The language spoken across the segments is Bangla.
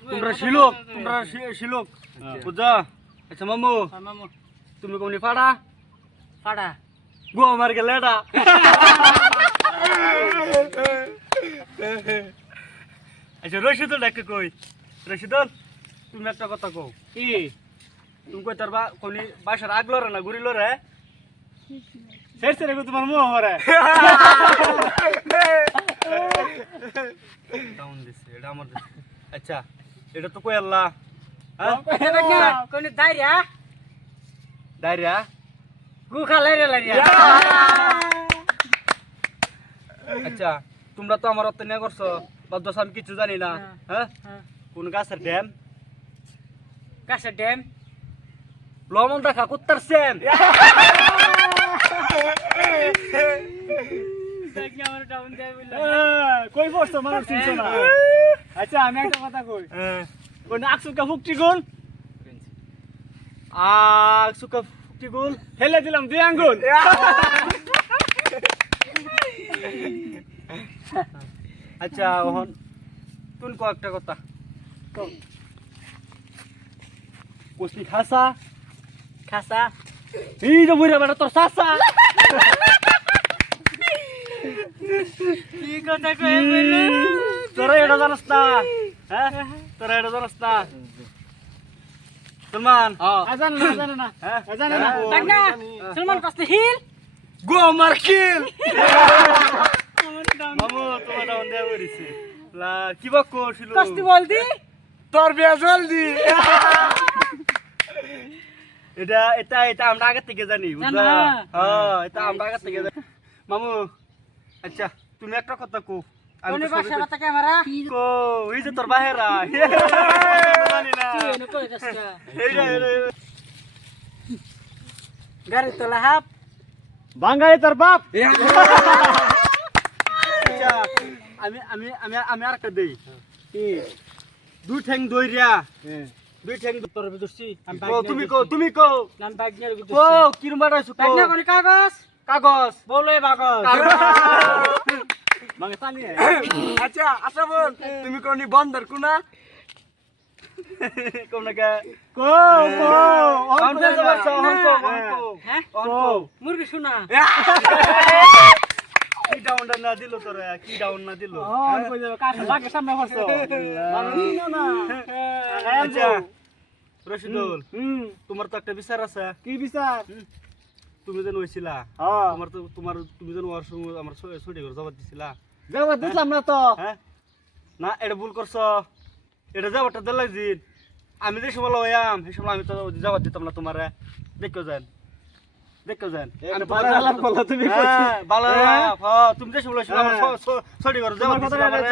তোমরা শিলক বুঝা আচ্ছা মামু তুমি কোনি ফাড়া ফাড়া গো আমার গেলে এটা আচ্ছা রশিদুল ডাকে কই রশিদুল তুমি একটা কথা কও কি তুমি কই তার কোনি বাসার আগলো রে না ঘুরিলো রে শেষ রে তোমার মুহ হরে ডাউন দিছে এটা আমার আচ্ছা এটা তো কই আল্লাহ হ্যাঁ কোন দাইরা ডায়রিয়া গু খালাই রে লাগিয়া আচ্ছা তোমরা তো আমার অত্যাচার করছো বাদ আমি কিছু জানি না হ্যাঁ কোন গাছের ড্যাম কাছে ড্যাম লমন দেখা কুত্তার সেম কই পড়ছো মানুষ চিনছো না আচ্ছা আমি একটা কথা কই কোন আকসুকা ফুকটি গুল সুকা ফুটি গুল ফেলে দিলাম 2 আঙ্গুল আচ্ছা ওহন তুই কো একটা কথা কোসি খাসা খাসা এই যে বুড়া বেটা তোর সাসা কি কথা কই বলে তোরা এটা জানাস না হ্যাঁ তোরা এটা জানাস না সলমান আজান না হ্যাঁ আজান না দেখ না সলমান কষ্ট হিল গো মার কিল মামু তোমার ডাউন দেয়া করেছি লা কি বক করছিল কষ্ট বলদি তোর বিয়া জলদি এটা এটা এটা আমরা আগে থেকে জানি বুঝলা হ্যাঁ এটা আমরা আগে থেকে জানি মামু আচ্ছা তুমি একটা কথা কও কোন ভাষা কথা ক্যামেরা কো এই যে তোর বাহেরা জানি না তুই এনে কই যাসকা এই গাড়ি তোলা হাফ বাঙালি তোর বাপ আচ্ছা আমি আমি আমি আমি আর একটা দেই কি দুই ঠ্যাং দইরা দুই ঠ্যাং তোর বিদুসি আমি কো তুমি কো নাম বাইক নিয়ে কো বিদুসি কিরম বাড়াইছো বাইক না কোন কাগজ কাগজ বলে বাগজ মানে জানি আচ্ছা আচ্ছা বল তুমি কোনি বন্দর কোনা কোন না কো কো অন কো হ্যাঁ অনকো মুরগি শোনা কি ডাউন না দিল তোরা কি ডাউন না দিল অন কই যাবে কাছে লাগে সামনে পড়ছো মানুষ চিনো না আচ্ছা রশিদুল তোমার তো একটা বিচার আছে কি বিচার তুমি যেন হইছিলা হ্যাঁ তুমি যেন ওর সঙ্গে আমার ছুটি করে জবাব দিছিলা জবাব দিলাম না তো হ্যাঁ না এটা ভুল করছো এটা জবাবটা দিল লাগছিল আমি যে সময় লয়াম সেই সময় আমি তো জবাব দিতাম না তোমারে দেখো যান আমি ভালো আলাপ করলা তুমি কইছি ভালো আলাপ হ্যাঁ তুমি যে সময় লইছিলা আমার ছুটি করে জবাব দিছিলা আমারে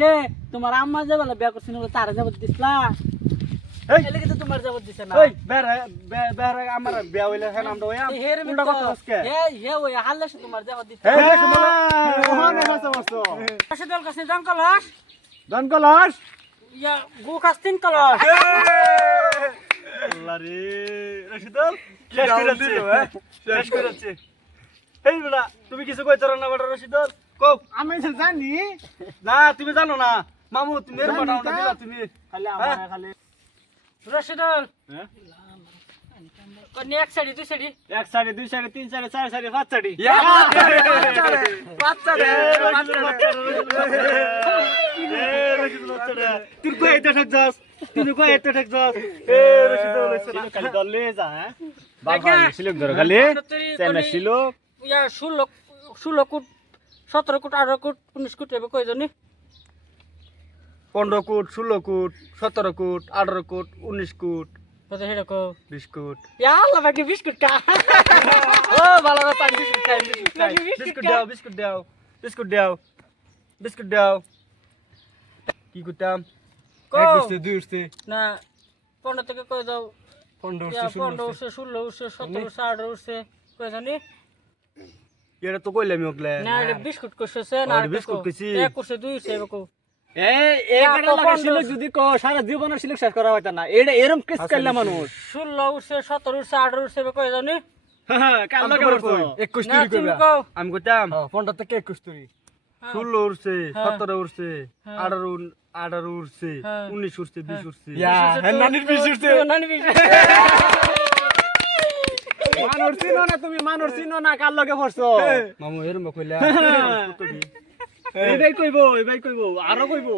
যে তোমার আম্মা যে বলে বিয়া করছিস বলে তার জবাব দিছলা এই এলে কিন্তু তোমার জবাব দিছ না ওই বের আমার বিয়া হইলে হ্যাঁ আমরা হইয়াম হের কোনটা কথা আজকে হে ওই হাললে তোমার জবাব দিছ হে ওখানে বসো বসো কাছে দল কাছে জঙ্কলস দন কলস ইয়া গু কাস্তিন কলস আল্লাহ রে রশিদুল শেষ করে দিল হ্যাঁ শেষ করেছে এই বেটা তুমি কিছু কইতে না বেটা রশিদুল কও আমি তো জানি না তুমি জানো না মামু তুমি এর পাঠাও না দিলা তুমি খালি আমার খালি রশিদুল হ্যাঁ কোন এক সাইড দুই সাইড এক সাইড দুই সাইড তিন সাইড চার সাইড পাঁচ সাইড বাচ্চা রে তুই কই এটা ঠক যাস তুমি কই এটা ঠক যাস এ রশিদুল হইছে না খালি দলে যা হ্যাঁ দেখা। বাবা শিলক ধরে খালি চেনা শিলক ইয়া 16 কোট 17 কোট 18 কোট 19 কোট এবে কই জানি 15 কোট 16 কোট 17 কোট 18 কোট 19 কোট কত হেডা কো 20 কোট ইয়া আল্লাহ বাকি বিস্কুট কা ও ভালো কথা বিস্কুট খাই বিস্কুট দাও বিস্কুট দাও কি করতাম কো এক উঠছে দুই উঠছে না 15 থেকে কই দাও 15 ইয়া উঠছে 15 উঠছে 16 উঠছে 17 উঠছে 18 উঠছে কই জানি এটা তো কইলাম ওগলে না এটা বিস্কুট কইছে না আর বিস্কুট কইছি। এক উঠছে দুই উঠছে এবে কো এই একটা লাগা শিলক যদি কো সারা জীবনের শিলক শেষ করা হইতা না এটা এরম কিস করলা মানুষ 16 উঠছে 17 উঠছে 18 উঠছে এবে কই জানি হ্যাঁ কাল লাগা করছো 21 না তুরি তুমি কইবা কও আমি কইতাম 15 থেকে 21 তুই 16 উঠছে হ্যাঁ। 17 উঠছে হ্যাঁ। 18 18 উঠছে হ্যাঁ। 19 উঠছে 20 উঠছে নানির বিশ উঠছে। মানুষ চিনো না তুমি, মানুষ চিনো না, কার লগে পড়ছো? মামু এরম কইলা এই ভাই কইবো, আরো কইবো।